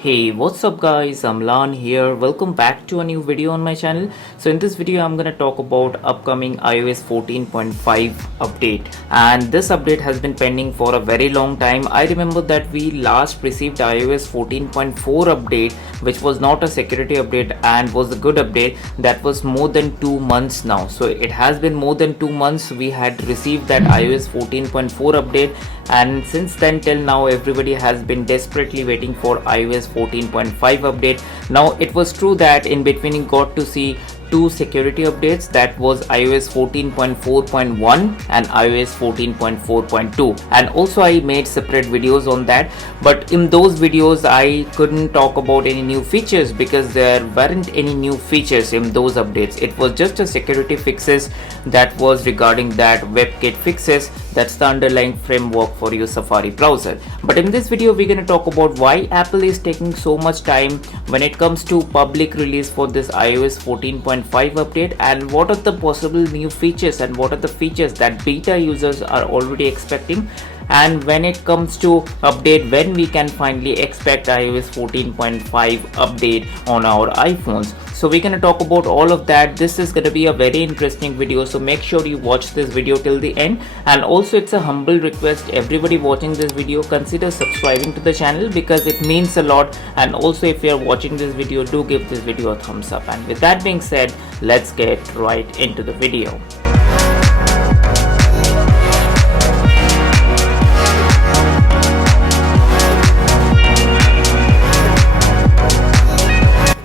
Hey, what's up guys, I'm Lan here. Welcome back to a new video on my channel. So in this video I'm gonna talk about upcoming iOS 14.5 update, and this update has been pending for a very long time. I remember that we last received iOS 14.4 update, which was not a security update and was a good update. That was more than 2 months now. So it has been more than 2 months we had received that iOS 14.4 update, and since then till now everybody has been desperately waiting for iOS 14.5 update. Now it was true that in between you got to see two security updates, that was iOS 14.4.1 and iOS 14.4.2, and also I made separate videos on that, but in those videos I couldn't talk about any new features because there weren't any new features in those updates. It was just a security fixes that was regarding that WebKit fixes. That's the underlying framework for your Safari browser. But in this video we're going to talk about why Apple is taking so much time when it comes to public release for this iOS 14.5 update, and what are the possible new features and what are the features that beta users are already expecting, and when it comes to update, when we can finally expect iOS 14.5 update on our iPhones. So we're going to talk about all of that. This is going to be a very interesting video, so make sure you watch this video till the end. And also it's a humble request, everybody watching this video, consider subscribing to the channel because it means a lot. And also if you are watching this video, do give this video a thumbs up. And with that being said, let's get right into the video.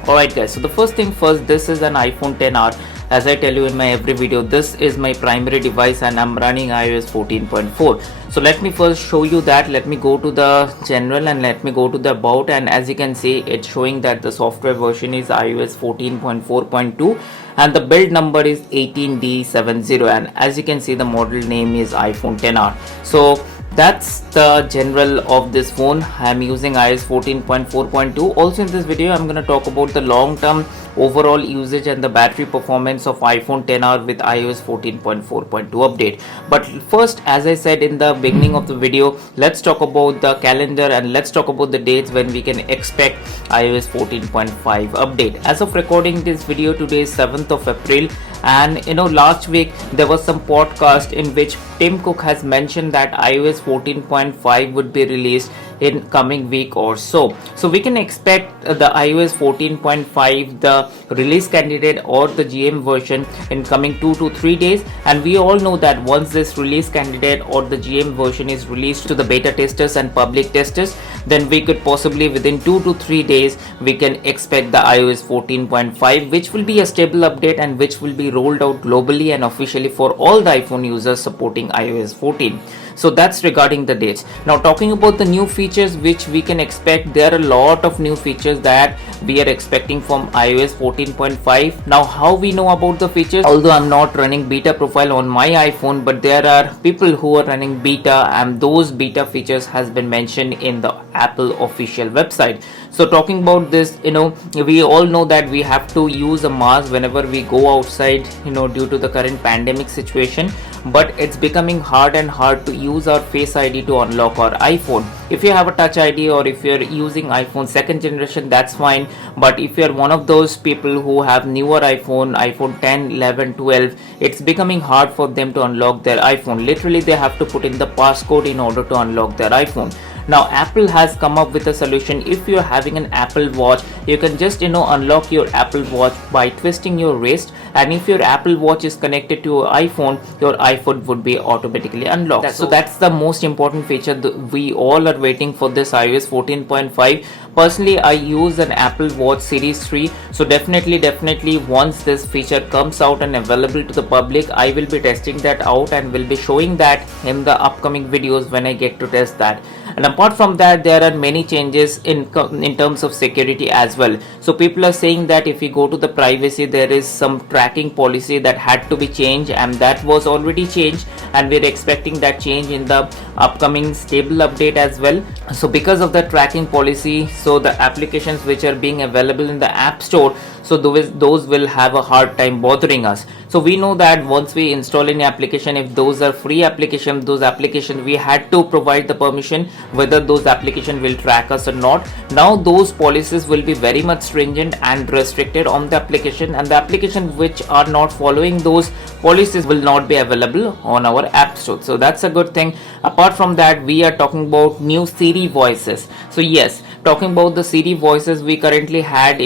Alright guys, so the first thing first, this is an iPhone XR. As I tell you in my every video, this is my primary device and I'm running iOS 14.4. So let me first show you that. Let me go to the general and let me go to the about, and as you can see it's showing that the software version is iOS 14.4.2 and the build number is 18D70, and as you can see the model name is iPhone XR. So that's the general of this phone. I'm using iOS 14.4.2. Also in this video I'm going to talk about the long-term overall usage and the battery performance of iPhone XR with iOS 14.4.2 update. But first, as I said in the beginning of the video, let's talk about the calendar and let's talk about the dates when we can expect iOS 14.5 update. As of recording this video, today is 7th of April, and last week there was some podcast in which Tim Cook has mentioned that iOS 14.5 would be released in coming week or so. So we can expect the iOS 14.5, the release candidate or the GM version in coming 2 to 3 days. And we all know that once this release candidate or the GM version is released to the beta testers and public testers, then we could possibly within 2 to 3 days we can expect the iOS 14.5, which will be a stable update and which will be rolled out globally and officially for all the iPhone users supporting iOS 14. So that's regarding the dates. Now talking about the new features which we can expect, there are a lot of new features that we are expecting from iOS 14.5. Now how we know about the features, although I'm not running beta profile on my iPhone, but there are people who are running beta and those beta features has been mentioned in the Apple official website. So talking about this, we all know that we have to use a mask whenever we go outside, due to the current pandemic situation, but it's becoming hard and hard to use our Face ID to unlock our iPhone. If you have a Touch ID or if you're using iPhone 2nd generation, that's fine, but if you're one of those people who have newer iPhone 10, 11, 12, it's becoming hard for them to unlock their iPhone. Literally they have to put in the passcode in order to unlock their iPhone. Now Apple has come up with a solution. If you're having an Apple Watch, you can just unlock your Apple Watch by twisting your wrist, and if your Apple Watch is connected to your iPhone would be automatically unlocked. So that's the most important feature we all are waiting for this iOS 14.5. Personally, I use an Apple Watch Series 3, so definitely once this feature comes out and available to the public, I will be testing that out and will be showing that in the upcoming videos when I get to test that. And apart from that, there are many changes in terms of security as well. So people are saying that if you go to the privacy, there is some tracking policy that had to be changed, and that was already changed, and we're expecting that change in the upcoming stable update as well. So because of the tracking policy, so the applications which are being available in the App Store, so those will have a hard time bothering us. So we know that once we install any application, if those are free applications, those applications we had to provide the permission whether those applications will track us or not. Now those policies will be very much stringent and restricted on the application, and the application which are not following those policies will not be available on our App Store. So that's a good thing. Apart from that, we are talking about new Siri voices. So yes, talking about the Siri voices, we currently had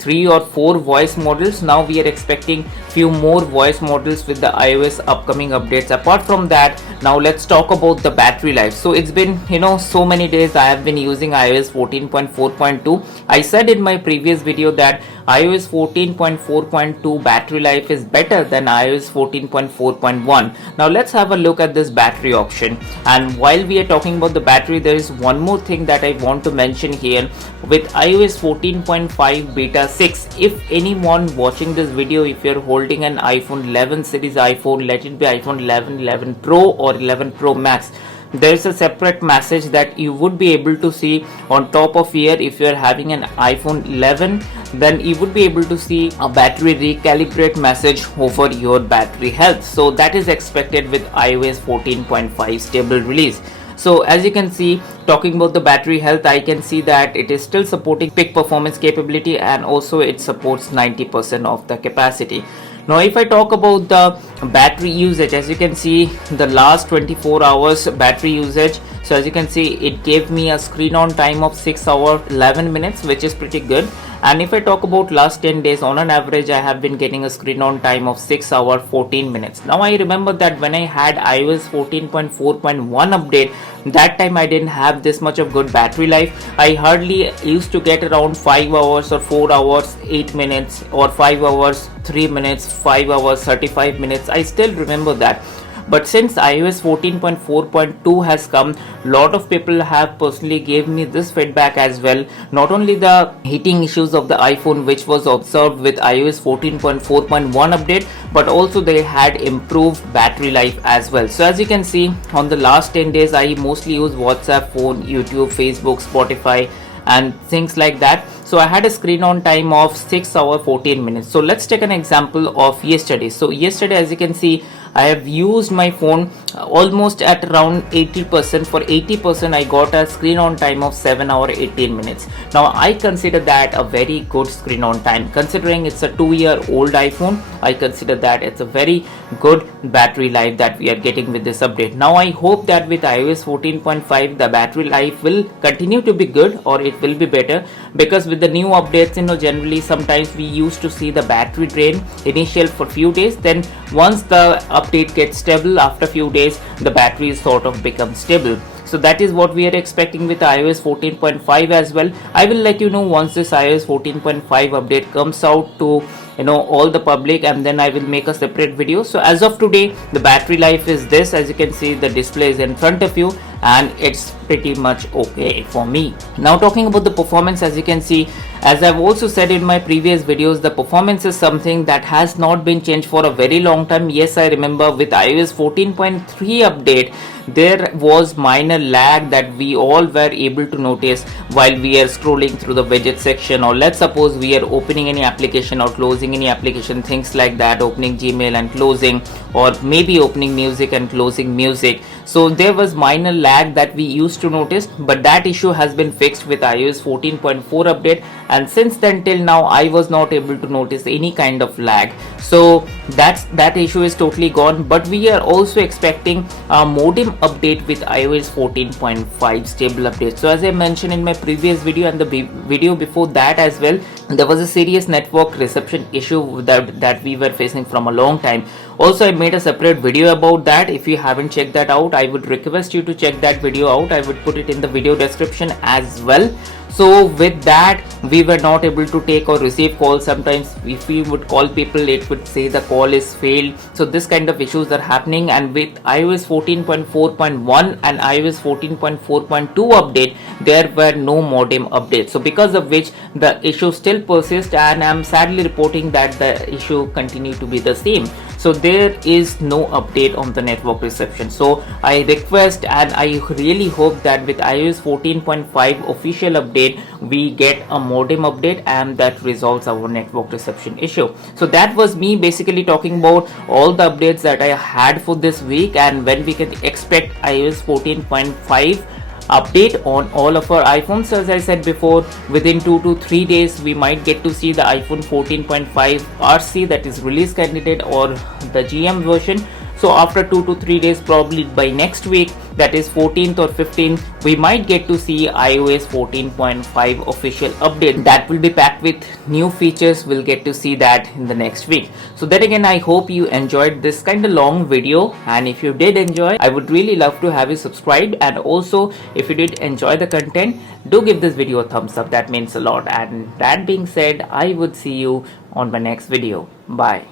3 or 4 voice models. Now we are expecting few more voice models with the iOS upcoming updates. Apart from that, now let's talk about the battery life. So it's been so many days I have been using iOS 14.4.2. I said in my previous video that iOS 14.4.2 battery life is better than iOS 14.4.1. Now let's have a look at this battery option. And while we are talking about the battery, there is one more thing that I want to mention here. With iOS 14.5 beta 6, if anyone watching this video, if you're holding an iPhone 11 series iPhone, let it be iPhone 11, 11 Pro or 11 Pro Max, there is a separate message that you would be able to see on top of here. If you are having an iPhone 11, then you would be able to see a battery recalibrate message over your battery health. So that is expected with iOS 14.5 stable release. So as you can see, talking about the battery health, I can see that it is still supporting peak performance capability, and also it supports 90% of the capacity. Now if I talk about the battery usage, as you can see, the last 24 hours battery usage, so as you can see, it gave me a screen on time of 6 hours 11 minutes, which is pretty good. And if I talk about last 10 days, on an average I have been getting a screen on time of 6 hours 14 minutes. Now I remember that when I had iOS 14.4.1 update, that time I didn't have this much of good battery life. I hardly used to get around 5 hours or 4 hours 8 minutes, or 5 hours 3 minutes, 5 hours 35 minutes. I still remember that. But since iOS 14.4.2 has come, lot of people have personally gave me this feedback as well. Not only the heating issues of the iPhone which was observed with iOS 14.4.1 update, but also they had improved battery life as well. So as you can see, on the last 10 days I mostly use WhatsApp, phone, YouTube, Facebook, Spotify and things like that. So I had a screen on time of 6 hours 14 minutes. So let's take an example of yesterday. So yesterday, as you can see, I have used my phone almost at around 80%. For 80% I got a screen on time of 7 hours 18 minutes. Now I consider that a very good screen on time. Considering it's a 2-year-old iPhone, I consider that it's a very good battery life that we are getting with this update. Now I hope that with iOS 14.5 the battery life will continue to be good, or it will be better, because with the new updates, generally sometimes we used to see the battery drain initial for few days, then once the update gets stable, after few days the battery sort of becomes stable. So that is what we are expecting with iOS 14.5 as well. I will let you know once this iOS 14.5 update comes out to all the public, and then I will make a separate video. So as of today, the battery life is this. As you can see, the display is in front of you and it's pretty much okay for me. Now talking about the performance, as you can see, as I've also said in my previous videos, the performance is something that has not been changed for a very long time. Yes, I remember with iOS 14.3 update, there was minor lag that we all were able to notice while we are scrolling through the widget section, or let's suppose we are opening any application or closing any application, things like that, opening Gmail and closing, or maybe opening music and closing music. So there was minor lag that we used to notice, but that issue has been fixed with iOS 14.4 update, and since then till now I was not able to notice any kind of lag. So that issue is totally gone. But we are also expecting a modem update with iOS 14.5 stable update. So as I mentioned in my previous video and the video before that as well, there was a serious network reception issue that we were facing from a long time. Also, I made a separate video about that. If you haven't checked that out, I would request you to check that video out. I would put it in the video description as well. So with that, we were not able to take or receive calls. Sometimes if we would call people, it would say the call is failed. So this kind of issues are happening, and with iOS 14.4.1 and iOS 14.4.2 update, there were no modem updates. So because of which the issue still persists, and I'm sadly reporting that the issue continue to be the same. So there is no update on the network reception. So I request and I really hope that with iOS 14.5 official update we get a modem update and that resolves our network reception issue. So that was me basically talking about all the updates that I had for this week and when we can expect iOS 14.5 update on all of our iPhones. As I said before, within 2 to 3 days we might get to see the iPhone 14.5 RC, that is release candidate, or the GM version. So after 2 to 3 days, probably by next week, that is 14th or 15th, we might get to see iOS 14.5 official update that will be packed with new features. We'll get to see that in the next week. So then again, I hope you enjoyed this kind of long video, and if you did enjoy, I would really love to have you subscribe, and also if you did enjoy the content, do give this video a thumbs up. That means a lot. And that being said, I would see you on my next video. Bye.